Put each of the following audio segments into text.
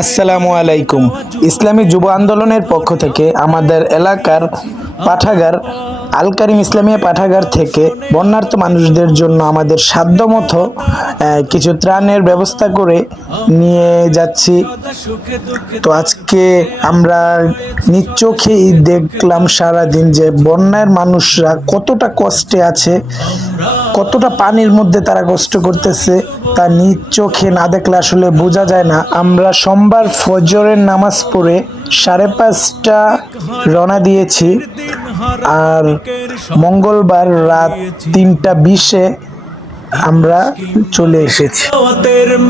আসসালামু আলাইকুম। ইসলামী যুব আন্দোলনের পক্ষ থেকে আমাদের এলাকার পাঠাগার, আল কারিম ইসলামিয়া পাঠাগার থেকে বন্যার্থ মানুষদের জন্য আমাদের সাধ্যমতো কিছু ত্রাণের ব্যবস্থা করে নিয়ে যাচ্ছি। তো আজকে আমরা নিচোখেই দেখলাম সারাদিন যে বন্যার মানুষরা কতটা কষ্টে আছে। কতটা পানির মধ্যে তারা কষ্ট করতেছে তা নিজ চোখে না দেখলে আসলে বোঝা যায় না। আমরা সোমবার ফজরের নামাজ পড়ে সাড়ে পাঁচটা রওনা দিয়েছি আর মঙ্গলবার রাত তিনটা বিশে আমরা চলে এসেছি।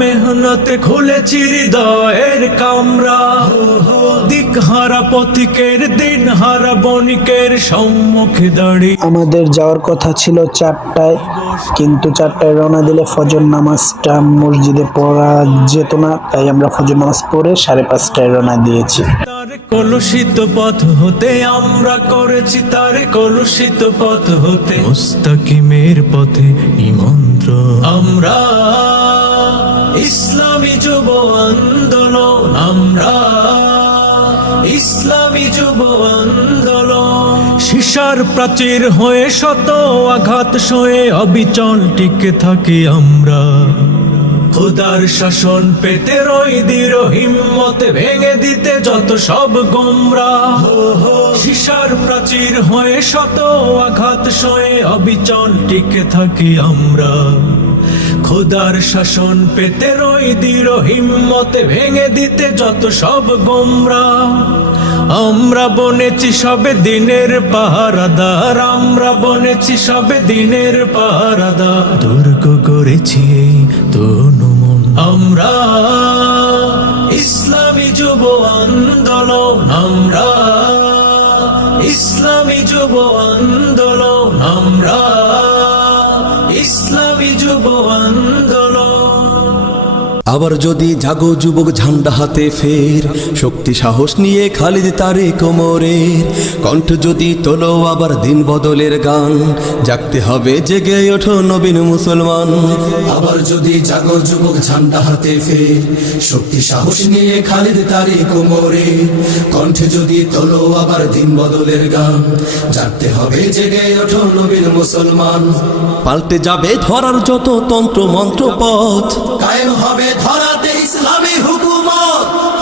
মেহনতে খুলেছি হৃদয়ের কামরা। দিক হারা পথিকের দিন হারা বণিকের সম্মুখে দাঁড়িয়ে আমাদের যাওয়ার কথা ছিল চারটায় কিন্তু চারটায় রওনা দিলে ফজর নামাজটা মসজিদে পড়া যেত না তাই আমরা ফজর নামাজ পড়ে সাড়ে পাঁচটায় রওনা দিয়েছি। তার কলুষিত পথ হতে আমরা করেছি তার কলুষিত পথ হতে মুস্তাকিমের পথে নিমন্ত্র আমরা ইসলামী যুব আন্দোলন, আমরা ইসলামী যুব শিশার প্রাচীর হয়ে শত আঘাত সয়ে অবিচল টিকে থাকি আমরা। খোদার শাসন পেতে রই দৃঢ় হিম্মতে ভেঙে দিতে যত সব গোমরা। শিশার প্রাচীর হয়ে শত আঘাত সয়ে অবিচল টিকে থাকি আমরা। খোদার শাসন পেতে রই দৃঢ় হিম্মতে ভেঙে দিতে যত সব গোমরা। আমরা বনেছি সবে দিনের পাহারাদার আমরা বনেছি সবে দিনের পাহারাদার। দুর্গ এই তনুমন আমরা ইসলামী যুব আন্দোলন আমরা ইসলামী যুব আন্দোলন আমরা ইসলামী যুব আন্দোলন। আবার যদি জাগো যুবক ঝান্ডা হাতে ফের শক্তি সাহস নিয়ে খালিদ তারে কোমরে কণ্ঠ যদি তোলো আবার দিন বদলের গান জাগতে হবে জেগে ওঠো নবীন মুসলমান। আবার যদি জাগো যুবক ঝান্ডা হাতে ফের শক্তি সাহস নিয়ে খালিদ তারি কোমরে কণ্ঠে যদি তোলো আবার দিন বদলের গান জাগতে হবে জেগে ওঠো নবীন মুসলমান। পাল্টে যাবে ধরার যত তন্ত্র মন্ত্র পথ কায়েম হবে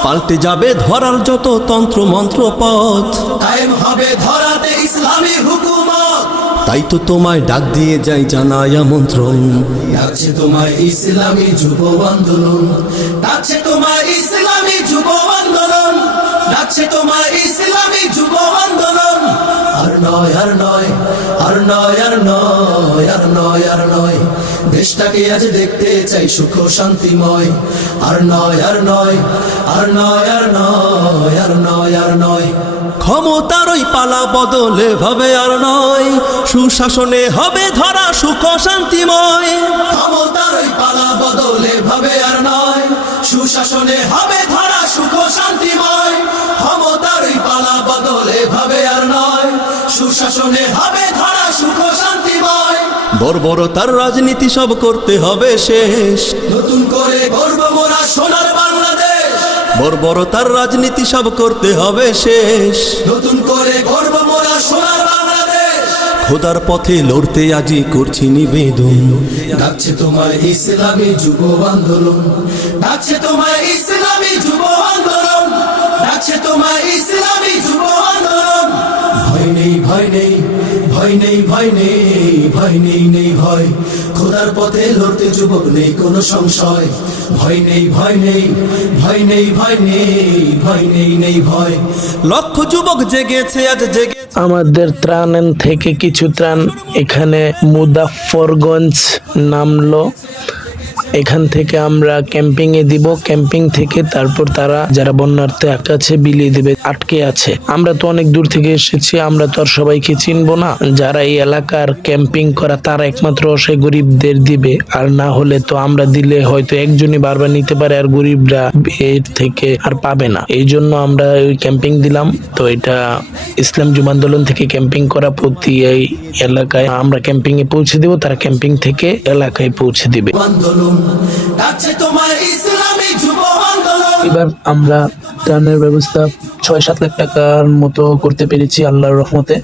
পাল্টে যাবে ধরার যত তন্ত্র মন্ত্র পথ। কায়েম হবে ধরাতে ইসলামী হুকুমত। তাই তো তোমায় ডাক দিয়ে যাই জানাই আমন্ত্রণ। ডাকছে তোমায় ইসলামী যুব আন্দোলন। ডাকছে তোমায় ইসলামী যুব আন্দোলন। ডাকছে তোমায় ইসলামী যুব আন্দোলন। দেশটাকে আজ দেখতে চাই সুখ শান্তিময় আর নয় আর নয় আর নয় আর নয় আর নয় আর নয় ক্ষমতার ওই পালা বদলে ভাবে আর নয় সুশাসনে হবে ধরা সুখ শান্তিময় ক্ষমতার ওই পালা বদলে ভাবে আর নয় সুশাসনে হবে ধরা সুশাসনে হবে ধরা সুখ শান্তিময় বর্বরতার রাজনীতি সব করতে হবে শেষ। নতুন করে গর্ব মোরা সোনার বাংলাদেশ। বর্বরতার রাজনীতি সব করতে হবে শেষ। নতুন করে গর্ব মোরা সোনার বাংলাদেশ। খোদার পথে লড়তে আজি করছি নিবেদন। ডাকছে তোমার ইসলামী যুব আন্দোলন। ডাকছে তোমার ইসলামী যুব আন্দোলন। ডাকছে তোমার ইসলামী নেই, ভয় নেই ভয় নেই নেই ভয়। খোদার পথে লড়তে যুবক নেই কোনো সংশয়। ভয় নেই ভয় নেই ভয় নেই ভয় নেই ভয় নেই নেই ভয়। লক্ষ যুবক জেগেছে, আজ জেগে আমাদের ত্রাণ থেকে কিছু ত্রাণ এখানে মুদাফরগঞ্জ নামলো। এখান থেকে আমরা ক্যাম্পিং এ দিব। ক্যাম্পিং থেকে তারপর তারা যারা বন্যার্থে কাছে বিলিয়ে দেবে। আটকে আছে। আমরা তো অনেক দূর থেকে এসেছি, আমরা তো আর সবাইকে চিনবো না। যারা এই এলাকার ক্যাম্পিং করা, তারা একমাত্র অসহায় গরিবদের দিবে। আর না হলে তো আমরা দিলে হয়তো একজনই বারবার নিতে পারে, আর গরিবরা এর থেকে আর পাবে না। এই জন্য আমরা ওই ক্যাম্পিং দিলাম। তো এটা ইসলাম যুব আন্দোলন থেকে ক্যাম্পিং করা প্রতি এই এলাকায় আমরা ক্যাম্পিং এ পৌঁছে দেবো। তারা ক্যাম্পিং থেকে এলাকায় পৌঁছে দিবে। আন্দোলন এবার আমরা ত্রাণের ব্যবস্থা ছয় সাত লাখ টাকার মতো করতে পেরেছি আল্লাহর রহমতে।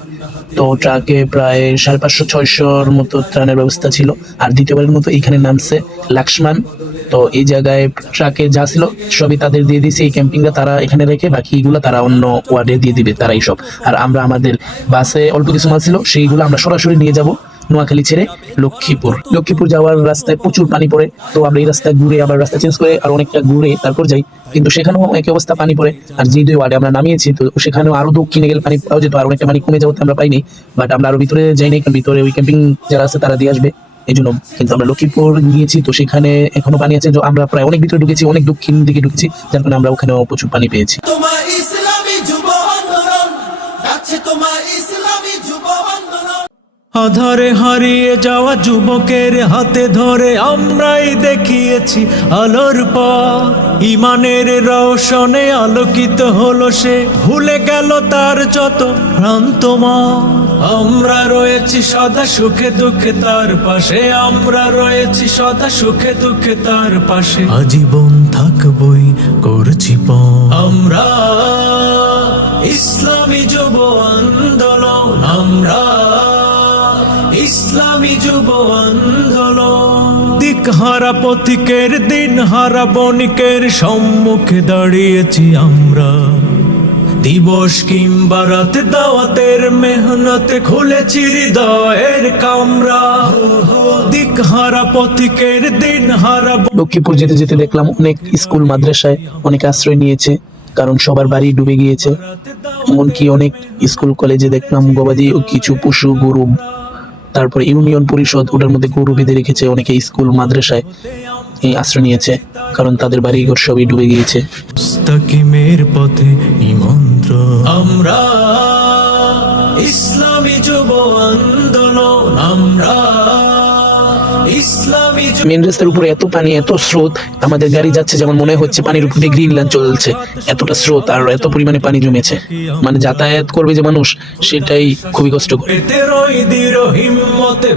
তো ট্রাকে প্রায় সাড়ে পাঁচশো, ছয়শোর মতো ত্রাণের ব্যবস্থা ছিল। আর দ্বিতীয়বারের মতো এইখানে নামছে লাক্সমান। তো এই জায়গায় ট্রাকে যা ছিল সবই তাদের দিয়ে দিয়েছে। এই ক্যাম্পিংটা তারা এখানে রেখে বাকিগুলো তারা অন্য ওয়ার্ডে দিয়ে দিবে তারা এইসব আর আমরা আমাদের বাসে অল্প কিছু মাল ছিল, সেইগুলো আমরা সরাসরি নিয়ে যাব। নোয়াখালী ছেড়ে লক্ষ্মীপুর। লক্ষ্মীপুর যাওয়ার রাস্তায় প্রচুর পানি পড়ে, তো আমরা এই রাস্তায় ঘুরে, আবার রাস্তা চেঞ্জ করে আর অনেকটা ঘুরে তারপর যাই। কিন্তু সেখানেও একই অবস্থা, পানি পড়ে। আর যে দুই ওয়ার্ডে আমরা নামিয়েছি, তো সেখানেও আরও দক্ষিণে গেলে পানি পাওয়া যেত, আর অনেকটা পানি কমে যাওয়াতে আমরা পাইনি। বাট আমরা আরও ভিতরে যাই নাই, কারণ ভিতরে ওই ক্যাম্পিং যারা আছে তারা দিয়ে আসবে এই জন্য কিন্তু আমরা লক্ষ্মীপুর গিয়েছি, তো সেখানে এখনও পানি আছে। আমরা প্রায় অনেক ভিতরে ঢুকেছি, অনেক দক্ষিণ দিকে ঢুকেছি, যার কারণে আমরা ওখানেও প্রচুর পানি পেয়েছি। তোমার আধারে হারিয়ে যাওয়া যুবকের হাতে ধরে আমরাই দেখিয়েছি আলোর পথ ইমানের রওশনে আলোকিত হলো সে ভুলে গেল তার যত ভ্রান্ত মত। আমরা রয়েছি সদা সুখে দুঃখে তার পাশে আমরা রয়েছি সদা সুখে দুঃখে তার পাশে আজীবন থাকবই করছি। আমরা ইসলামী যুব আন্দোলন আমরা ইসলামী যুব আন্দোলন। দিক হারা পথিকের দিন হারা বণিকের সম্মুখে দাঁড়িয়েছি আমরা। দিবস কিংবা রাতে দাওয়াতের মেহনতে খুলেছি হৃদয়ের কামরা। দিক হারা পথিকের দিন হারা লক্ষ্মীপুর যেতে যেতে দেখলাম অনেক স্কুল মাদ্রাসায় অনেক আশ্রয় নিয়েছে কারণ সবার বাড়ি ডুবে গিয়েছে। এমনকি অনেক স্কুল কলেজে দেখলাম গবাদি ও কিছু পশু গরু তারপরে ইউনিয়ন পরিষদ ওটার মধ্যে গরু বেঁধে রেখেছে অনেকে স্কুল মাদ্রাসায় এই আশ্রয় নিয়েছে কারণ তাদের বাড়ি ঘর সবই ডুবে গিয়েছে। মুস্তাকিমের পথে আমরা ইসলামী যুব আন্দোলন আমরা মেন রাস্তার উপরে এত পানি এত স্রোত আমাদের গাড়ি যাচ্ছে যেমন মনে হচ্ছে পানির উপরে গ্রিনল্যান্ড চলছে এতটা স্রোত আর এত পরিমাণে পানি জমেছে। মানে যাতায়াত করবে যে মানুষ সেটাই খুবই কষ্টকর।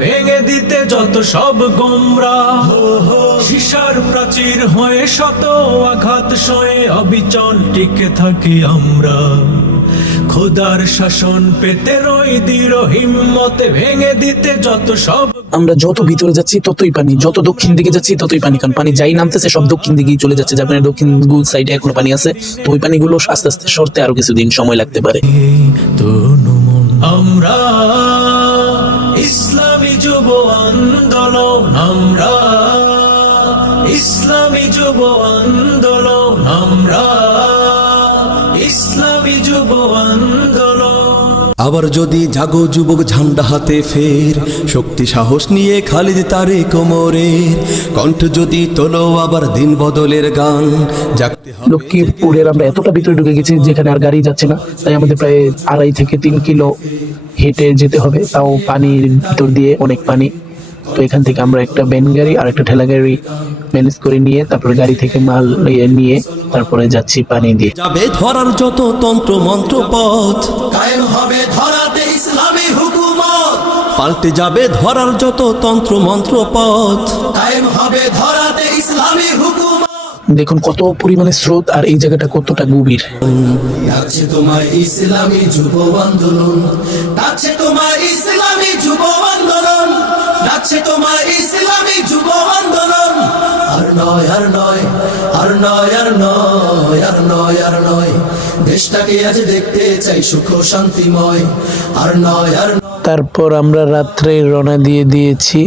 ভেঙে দিতে যত সব গোমরা শিশার প্রাচীর হয়ে শত আঘাত সয়ে অবিচল টিকে থাকি আমরা। খোদার শাসন পেতে রই দৃঢ় হিম্মতে ভেঙে দিতে যত সব আমরা যত ভিতরে যাচ্ছি ততই পানি। যত দক্ষিণ দিকে যাচ্ছি ততই পানি। কারণ পানি যাই নামতেছে সব দক্ষিণ দিকেই চলে যাচ্ছে। যার দক্ষিণ সাইডে এখনও পানি আছে। তো ওই পানিগুলো আস্তে আস্তে সরতে আরও কিছুদিন সময় লাগতে পারে। আমরা ইসলামী যুব আন্দোলন আমরা ইসলামী যুব আন্দোলন আমরা আন্দোলন আবার যদি জাগো যুবক ঝান্ডা হাতে ফের শক্তি সাহস নিয়ে খালিদ তারে কোমরের কণ্ঠ যদি তোলো আবার দিন বদলের গান লক্ষ্মীপুরের আমরা এতটা ভিতরে ঢুকে গেছি যেখানে আর গাড়ি যাচ্ছে না তাই আমাদের প্রায় আড়াই থেকে তিন কিলো হেঁটে যেতে হবে তাও পানির ভিতর দিয়ে অনেক পানি। তো এখান থেকে আমরা একটা ভ্যান গাড়ি আর একটা ঠেলা গাড়ি ম্যানেজ করে নিয়ে তারপরে গাড়ি থেকে মাল নিয়ে তারপরে যাচ্ছি পানি দিয়ে। যাবে ধরার যত তন্ত্র মন্ত্র পথ। কায়েম হবে ধরাতে ইসলামী হুকুমত। পাল্টে যাবে ধরার যত তন্ত্র মন্ত্র পথ। কায়েম হবে ধরাতে ইসলামী হুকুমত। দেখুন কত পরিমাণে স্রোত আর এই জায়গাটা কতটা গভীর। ডাকছে তোমার ইসলামী যুব আন্দোলন ডাকছে তোমার ইসলামী যুব আন্দোলন ডাকছে তোমার ইসলামী যুব আন্দোলন। নয় আর নয় আর নয় আর নয় আর নয় আর নয়। দেশটাকে আজ দেখতে চাই সুখ শান্তিময়। আর নয় আর তারপর আমরা রাত্রে রওনা দিয়ে দিয়েছি।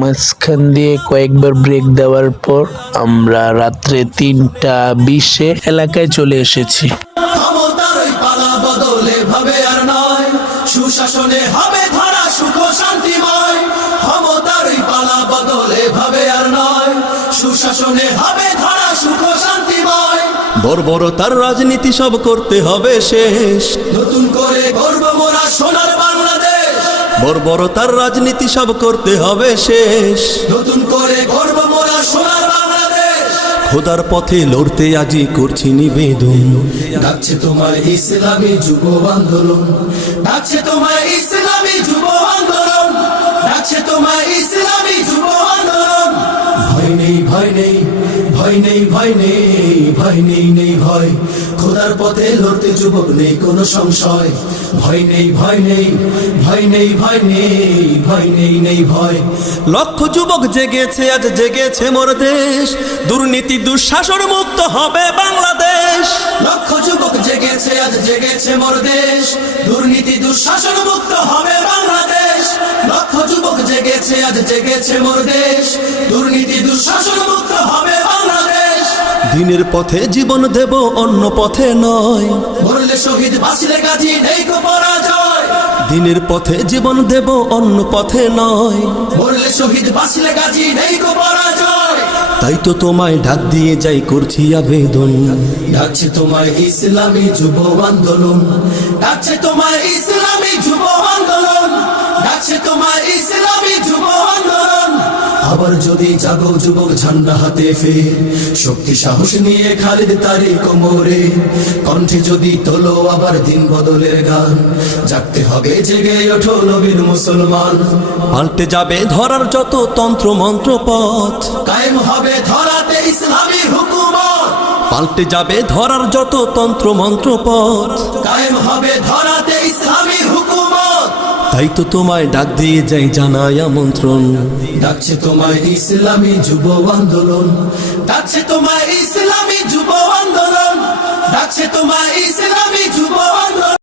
মাঝখান দিয়ে কয়েকবার ব্রেক দেওয়ার পর আমরা রাত্রে তিনটা বিশে এলাকায় চলে এসেছি। সুশাসনে হবে ধরা সুখ শান্তিময়। ক্ষমতার পালা বদলে ভাবে সুশাসনে হবে ধরা সুখ শান্তিময়। বর্বরতার রাজনীতি সব করতে হবে শেষ। নতুন করে গর্ব মোরা সোনার বাংলাদেশ। বর্বরতার রাজনীতি সব করতে হবে শেষ। নতুন করে গর্ব মোরা সোনার বাংলাদেশ। খোদার পথে লড়তে আজি করছি নিবেদন। ডাকছে তোমার ইসলামী যুব আন্দোলন। ডাকছে তোমার ইসলামী যুব আন্দোলন। ডাকছে তোমার ইসলামী যুব আন্দোলন ভয় নেই ভয় নেই। ভয় নেই ভয় নেই ভয় নেই নেই ভয়। খোদার পথে লড়তে যুবক নেই কোনো সংশয়। ভয় নেই ভয় নেই ভয় নেই ভয় নেই ভয় নেই নেই ভয়। লক্ষ যুবক জেগেছে আজ জেগেছে মোর দেশ। দুর্নীতি দুঃশাসন মুক্ত হবে বাংলাদেশ। লক্ষ যুবক জেগেছে আজ জেগেছে মোর দেশ। দুর্নীতি দুঃশাসন মুক্ত হবে বাংলাদেশ। লক্ষ যুবক জেগেছে আজ জেগেছে মোর দেশ। দুর্নীতি দুঃশাসন মুক্ত হবে বাংলাদেশ। দিনের পথে জীবন দেব অন্য পথে নয়। মরলে শহীদ বাঁচলে গাজী নেই কো পরাজয়। দিনের পথে জীবন দেব অন্য পথে নয়। মরলে শহীদ বাঁচলে গাজী নেই কো পরাজয়। তাই তো তোমায় ডাক দিয়ে যাই করছি আবেদন। ডাকছে তোমার ইসলামী যুব আন্দোলন। ডাকছে তোমার ইসলামী যুব আন্দোলন। আবার যদি জাগো যুবক ঝান্ডা হাতে ফের শক্তি সাহস নিয়ে খালিদ তারি কোমরে কণ্ঠে যদি তোলো আবার দিন বদলের গান জাগতে হবে জেগে ওঠো নবীর মুসলমান। পাল্টে যাবে ধরার যত তন্ত্র মন্ত্র পথ কায়েম হবে ধরাতে ইসলামী হুকুমত। পাল্টে যাবে ধরার যত তন্ত্র মন্ত্র পথ কায়েম হবে হুকুমত তাই তো তোমায় ডাক দিয়ে যাই জানাই আমন্ত্রণ। ডাকছে তোমায় ইসলামী যুব আন্দোলন। ডাকছে তোমায় ইসলামী যুব আন্দোলন। ডাকছে তোমায় ইসলামী যুব আন্দোলন।